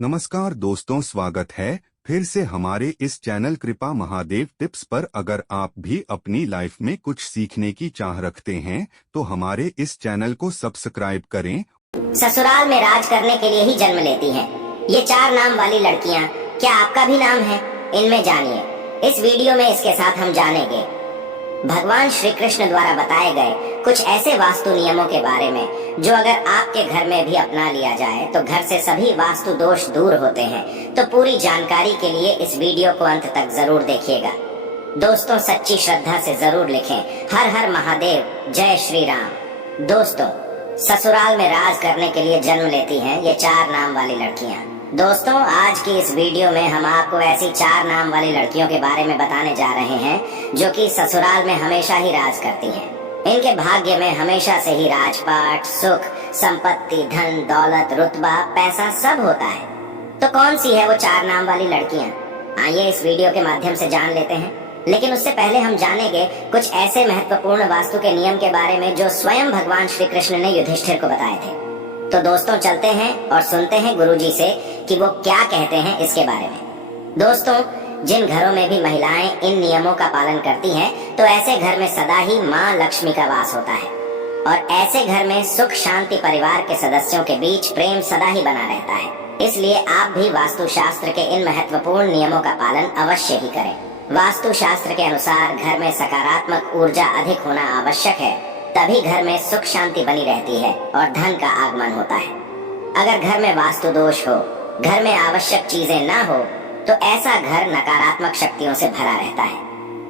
नमस्कार दोस्तों, स्वागत है फिर से हमारे इस चैनल कृपा महादेव टिप्स पर। अगर आप भी अपनी लाइफ में कुछ सीखने की चाह रखते हैं तो हमारे इस चैनल को सब्सक्राइब करें। ससुराल में राज करने के लिए ही जन्म लेती हैं ये 4 नाम वाली लड़कियां। क्या आपका भी नाम है? इनमें जानिए इस वीडियो में। इसके साथ हम जानेंगे भगवान श्री कृष्ण द्वारा बताए गए कुछ ऐसे वास्तु नियमों के बारे में जो अगर आपके घर में भी अपना लिया जाए तो घर से सभी वास्तु दोष दूर होते हैं। तो पूरी जानकारी के लिए इस वीडियो को अंत तक जरूर देखिएगा। दोस्तों, सच्ची श्रद्धा से जरूर लिखें हर हर महादेव, जय श्री राम। दोस्तों, ससुराल में राज करने के लिए जन्म लेती हैं ये 4 नाम वाली लड़कियां। दोस्तों, आज की इस वीडियो में हम आपको ऐसी 4 नाम वाली लड़कियों के बारे में बताने जा रहे हैं जो कि ससुराल में हमेशा ही राज करती हैं। इनके भाग्य में हमेशा से ही राजपाट, सुख, संपत्ति, धन, दौलत, रुतबा, पैसा सब होता है। तो कौन सी है वो 4 नाम वाली लड़कियां? आइए इस वीडियो के माध्यम से जान लेते हैं। लेकिन उससे पहले हम जानेंगे कुछ ऐसे महत्वपूर्ण वास्तु के नियम के बारे में जो स्वयं भगवान श्री कृष्ण ने युधिष्ठिर को बताए थे। तो दोस्तों, चलते हैं और सुनते हैं गुरुजी से कि वो क्या कहते हैं इसके बारे में। दोस्तों, जिन घरों में भी महिलाएं इन नियमों का पालन करती हैं तो ऐसे घर में सदा ही माँ लक्ष्मी का वास होता है और ऐसे घर में सुख शांति, परिवार के सदस्यों के बीच प्रेम सदा ही बना रहता है। इसलिए आप भी वास्तु शास्त्र के इन महत्वपूर्ण नियमों का पालन अवश्य ही करें। वास्तु शास्त्र के अनुसार घर में सकारात्मक ऊर्जा अधिक होना आवश्यक है, तभी घर में सुख शांति बनी रहती है और धन का आगमन होता है। अगर घर में वास्तु दोष हो, घर में आवश्यक चीजें ना हो तो ऐसा घर नकारात्मक शक्तियों से भरा रहता है,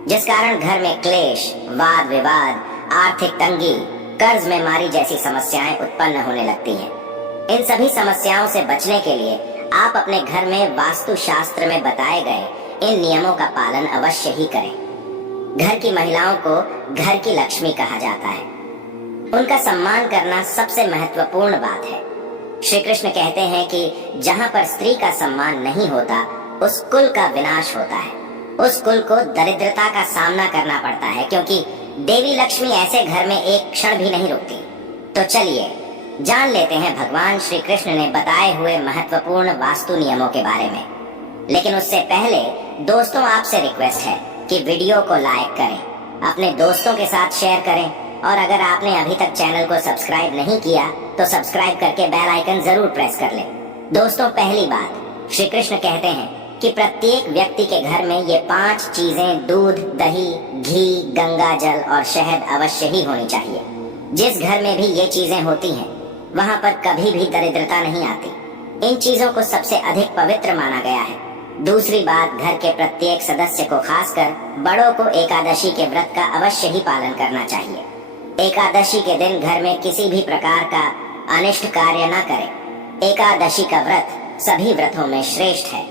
जिस कारण घर में क्लेश, वाद विवाद, आर्थिक तंगी, कर्ज में मारी जैसी समस्याएं उत्पन्न होने लगती हैं। इन सभी समस्याओं से बचने के लिए आप अपने घर में वास्तु शास्त्र में बताए गए इन नियमों का पालन अवश्य ही करें। घर की महिलाओं को घर की लक्ष्मी कहा जाता है। उनका सम्मान करना सबसे महत्वपूर्ण बात है। श्री कृष्ण कहते हैं कि जहाँ पर स्त्री का सम्मान नहीं होता उस कुल का विनाश होता है, उस कुल को दरिद्रता का सामना करना पड़ता है, क्योंकि देवी लक्ष्मी ऐसे घर में एक क्षण भी नहीं रुकती। तो चलिए जान लेते हैं भगवान श्री कृष्ण ने बताए हुए महत्वपूर्ण वास्तु नियमों के बारे में। लेकिन उससे पहले दोस्तों, आपसे रिक्वेस्ट है कि वीडियो को लाइक करें, अपने दोस्तों के साथ शेयर करें और अगर आपने अभी तक चैनल को सब्सक्राइब नहीं किया तो सब्सक्राइब करके बेल आइकन जरूर प्रेस कर लें। दोस्तों, पहली बात, श्री कृष्ण कहते हैं कि प्रत्येक व्यक्ति के घर में ये 5 चीजें दूध, दही, घी, गंगा जल और शहद अवश्य ही होनी चाहिए। जिस घर में भी ये चीजें होती हैं वहाँ पर कभी भी दरिद्रता नहीं आती। इन चीजों को सबसे अधिक पवित्र माना गया है। दूसरी बात, घर के प्रत्येक सदस्य को, खासकर बड़ों को एकादशी के व्रत का अवश्य ही पालन करना चाहिए। एकादशी के दिन घर में किसी भी प्रकार का अनिष्ट कार्य न करें। एकादशी का व्रत सभी व्रतों में श्रेष्ठ है,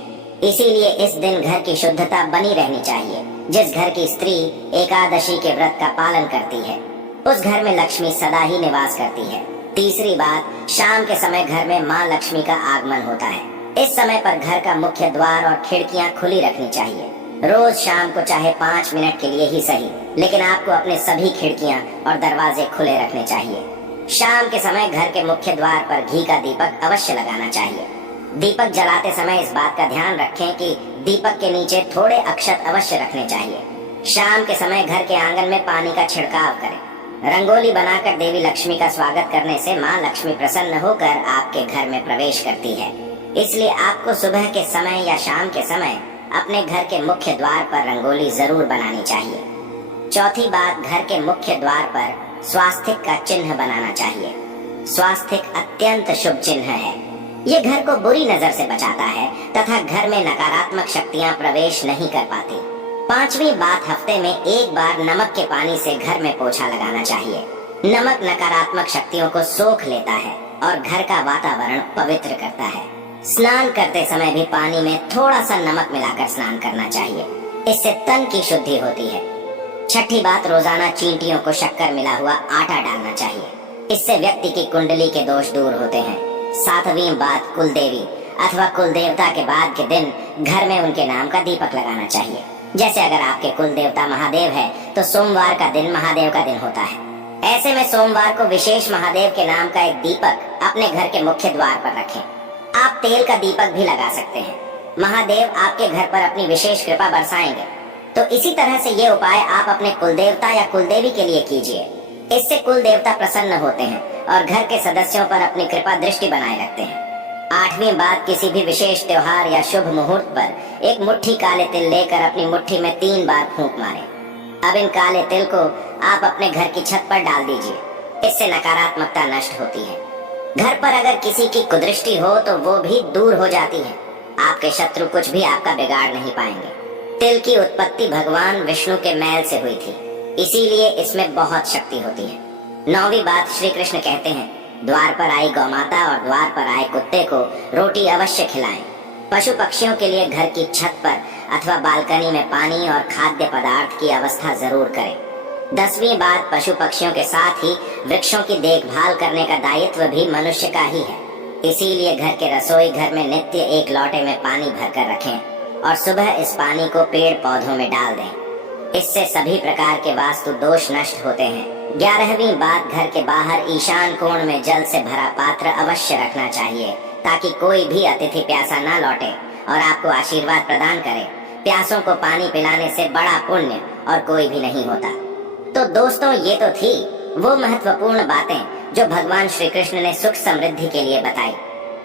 इसीलिए इस दिन घर की शुद्धता बनी रहनी चाहिए। जिस घर की स्त्री एकादशी के व्रत का पालन करती है उस घर में लक्ष्मी सदा ही निवास करती है। तीसरी बात, शाम के समय घर में माँ लक्ष्मी का आगमन होता है। इस समय पर घर का मुख्य द्वार और खिड़कियां खुली रखनी चाहिए। रोज शाम को चाहे 5 मिनट के लिए ही सही, लेकिन आपको अपने सभी खिड़कियां और दरवाजे खुले रखने चाहिए। शाम के समय घर के मुख्य द्वार पर घी का दीपक अवश्य लगाना चाहिए। दीपक जलाते समय इस बात का ध्यान रखें कि दीपक के नीचे थोड़े अक्षत अवश्य रखने चाहिए। शाम के समय घर के आंगन में पानी का छिड़काव करें। रंगोली बनाकर देवी लक्ष्मी का स्वागत करने से माँ लक्ष्मी प्रसन्न होकर आपके घर में प्रवेश करती है। इसलिए आपको सुबह के समय या शाम के समय अपने घर के मुख्य द्वार पर रंगोली जरूर बनानी चाहिए। चौथी बात, घर के मुख्य द्वार पर स्वास्तिक का चिन्ह बनाना चाहिए। स्वास्तिक अत्यंत शुभ चिन्ह है। ये घर को बुरी नजर से बचाता है तथा घर में नकारात्मक शक्तियां प्रवेश नहीं कर पाती। पांचवी बात, हफ्ते में एक बार नमक के पानी से घर में पोछा लगाना चाहिए। नमक नकारात्मक शक्तियों को सोख लेता है और घर का वातावरण पवित्र करता है। स्नान करते समय भी पानी में थोड़ा सा नमक मिलाकर स्नान करना चाहिए, इससे तन की शुद्धि होती है। छठी बात, रोजाना चींटियों को शक्कर मिला हुआ आटा डालना चाहिए, इससे व्यक्ति की कुंडली के दोष दूर होते हैं। सातवीं बात, कुलदेवी अथवा कुल देवता के बाद के दिन घर में उनके नाम का दीपक लगाना चाहिए। जैसे अगर आपके कुल देवता महादेव है तो सोमवार का दिन महादेव का दिन होता है। ऐसे में सोमवार को विशेष महादेव के नाम का एक दीपक अपने घर के मुख्य द्वार पर रखें। आप तेल का दीपक भी लगा सकते हैं। महादेव आपके घर पर अपनी विशेष कृपा बरसाएंगे। तो इसी तरह से ये उपाय आप अपने कुलदेवता या कुलदेवी के लिए कीजिए। इससे कुल देवता प्रसन्न होते हैं और घर के सदस्यों पर अपनी कृपा दृष्टि बनाए रखते हैं। 8वीं बात, किसी भी विशेष त्योहार या शुभ मुहूर्त पर एक मुट्ठी काले तिल लेकर अपनी मुट्ठी में 3 बार फूंक मारें। अब इन काले तिल को आप अपने घर की छत पर डाल दीजिए। इससे नकारात्मकता नष्ट होती है। घर पर अगर किसी की कुदृष्टि हो तो वो भी दूर हो जाती है। आपके शत्रु कुछ भी आपका बिगाड़ नहीं पाएंगे। तिल की उत्पत्ति भगवान विष्णु के मैल से हुई थी, इसीलिए इसमें बहुत शक्ति होती है। 9वीं बात, श्री कृष्ण कहते हैं, द्वार पर आई गौमाता और द्वार पर आए कुत्ते को रोटी अवश्य खिलाएं। पशु पक्षियों के लिए घर की छत पर अथवा बालकनी में पानी और खाद्य पदार्थ की व्यवस्था जरूर करें। 10वीं बात, पशु पक्षियों के साथ ही वृक्षों की देखभाल करने का दायित्व भी मनुष्य का ही है। इसीलिए घर के रसोई घर में नित्य एक लोटे में पानी भरकर रखें और सुबह इस पानी को पेड़ पौधों में डाल दें। इससे सभी प्रकार के वास्तु दोष नष्ट होते हैं। 11वीं बात, घर के बाहर ईशान कोण में जल से भरा पात्र अवश्य रखना चाहिए ताकि कोई भी अतिथि प्यासा न लौटे और आपको आशीर्वाद प्रदान करे। प्यासों को पानी पिलाने से बड़ा पुण्य और कोई भी नहीं होता। तो दोस्तों, ये तो थी वो महत्वपूर्ण बातें जो भगवान श्री कृष्ण ने सुख समृद्धि के लिए बताई।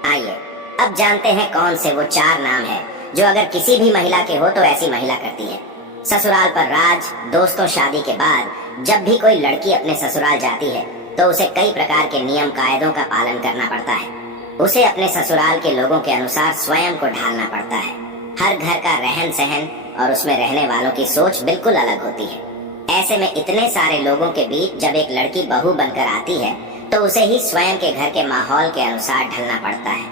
आइए अब जानते हैं कौन से वो 4 नाम है जो अगर किसी भी महिला के हो तो ऐसी महिला करती है। ससुराल पर राज। दोस्तों, शादी के बाद जब भी कोई लड़की अपने ससुराल जाती है तो उसे कई प्रकार के नियम कायदों का पालन करना पड़ता है। उसे अपने ससुराल के लोगों के अनुसार स्वयं को ढालना पड़ता है। हर घर का रहन सहन और उसमें रहने वालों की सोच बिल्कुल अलग होती है। ऐसे में इतने सारे लोगों के बीच जब एक लड़की बहू बनकर आती है तो उसे ही स्वयं के घर के माहौल के अनुसार ढलना पड़ता है।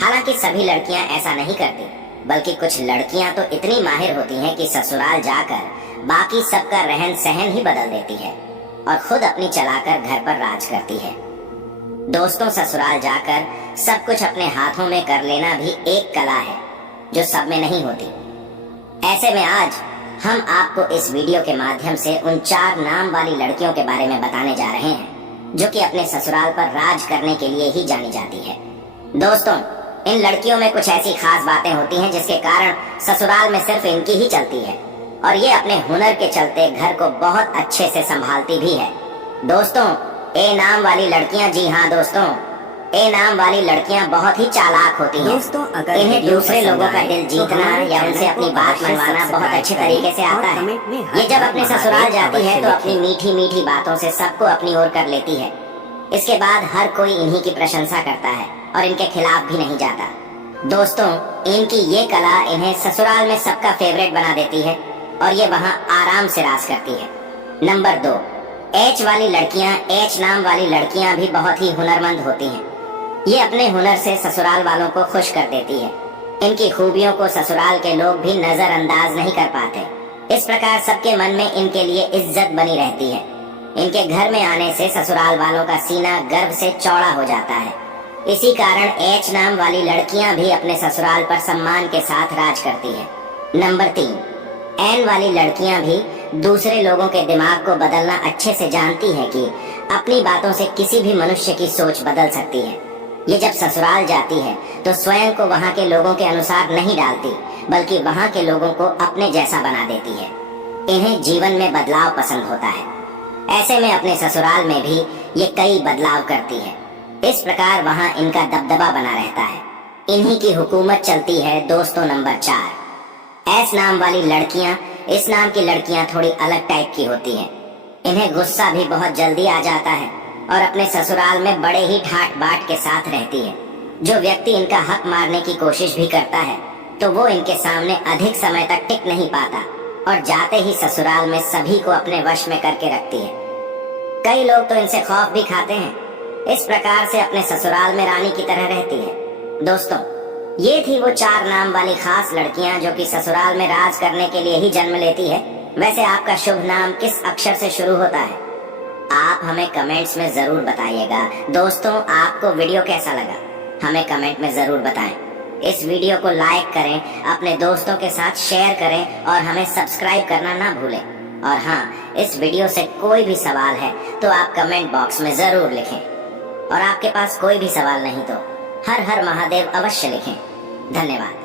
हालांकि सभी लड़कियां ऐसा नहीं करती, बल्कि कुछ लड़कियां तो इतनी माहिर होती हैं कि ससुराल जाकर बाकी सबका रहन सहन ही बदल देती है और खुद अपनी चलाकर घर पर राज करती है। दोस्तों, ससुराल जाकर सब कुछ अपने हाथों में कर लेना भी एक कला है जो सब में नहीं होती। ऐसे में आज हम आपको इस वीडियो के माध्यम से उन 4 नाम वाली लड़कियों के बारे में बताने जा रहे हैं जो कि अपने ससुराल पर राज करने के लिए ही जानी जाती है। दोस्तों, इन लड़कियों में कुछ ऐसी खास बातें होती हैं जिसके कारण ससुराल में सिर्फ इनकी ही चलती है और ये अपने हुनर के चलते घर को बहुत अच्छे से संभालती भी है। दोस्तों, ए नाम वाली लड़कियां, जी हाँ दोस्तों, ए नाम वाली लड़कियां बहुत ही चालाक होती हैं। दोस्तों, अगर इन्हें दूसरे लोगों का दिल जीतना या उनसे अपनी बात मनवाना बहुत अच्छे तरीके से आता है। ये जब अपने ससुराल जाती है तो अपनी मीठी मीठी बातों से सबको अपनी ओर कर लेती है। इसके बाद हर कोई इन्हीं की प्रशंसा करता है और इनके खिलाफ भी नहीं जाता। दोस्तों, इनकी ये कला इन्हें ससुराल में सबका फेवरेट बना देती है और ये वहाँ आराम से राज करती है। नंबर 2, एच वाली लड़कियाँ। एच नाम वाली लड़कियाँ भी बहुत ही हुनरमंद होती हैं। ये अपने हुनर से ससुराल वालों को खुश कर देती है। इनकी खूबियों को ससुराल के लोग भी नजरअंदाज नहीं कर पाते। इस प्रकार सबके मन में इनके लिए इज्जत बनी रहती है। इनके घर में आने से ससुराल वालों का सीना गर्व से चौड़ा हो जाता है। इसी कारण एच नाम वाली लड़कियां भी अपने ससुराल पर सम्मान के साथ राज करती है। नंबर 3, एन वाली लड़कियां भी दूसरे लोगों के दिमाग को बदलना अच्छे से जानती है कि अपनी बातों से किसी भी मनुष्य की सोच बदल सकती है। ये जब ससुराल जाती है तो स्वयं को वहाँ के लोगों के अनुसार नहीं डालती, बल्कि वहाँ के लोगों को अपने जैसा बना देती है। इन्हें जीवन में बदलाव पसंद होता है। ऐसे में अपने ससुराल में भी ये कई बदलाव करती है। इस प्रकार वहाँ इनका दबदबा बना रहता है। इन्हीं की हुकूमत चलती है। दोस्तों, नंबर 4, एस नाम वाली लड़कियाँ। इस नाम की लड़कियाँ थोड़ी अलग टाइप की होती हैं। इन्हें गुस्सा भी बहुत जल्दी आ जाता है और अपने ससुराल में बड़े ही ठाट बाट के साथ रहती है। जो व्यक्ति इनका हक मारने की कोशिश भी करता है तो वो इनके सामने अधिक समय तक टिक नहीं पाता और जाते ही ससुराल में सभी को अपने वश में करके रखती है। कई लोग तो इनसे खौफ भी खाते हैं। इस प्रकार से अपने ससुराल में रानी की तरह रहती है। दोस्तों, ये थी वो 4 नाम वाली खास लड़कियां जो कि ससुराल में राज करने के लिए ही जन्म लेती है। वैसे आपका शुभ नाम किस अक्षर से शुरू होता है? आप हमें कमेंट्स में जरूर बताइएगा। दोस्तों, आपको वीडियो कैसा लगा हमें कमेंट में जरूर बताएं। इस वीडियो को लाइक करें, अपने दोस्तों के साथ शेयर करें और हमें सब्सक्राइब करना ना भूलें। और हाँ, इस वीडियो से कोई भी सवाल है तो आप कमेंट बॉक्स में जरूर लिखें और आपके पास कोई भी सवाल नहीं तो हर हर महादेव अवश्य लिखें। धन्यवाद।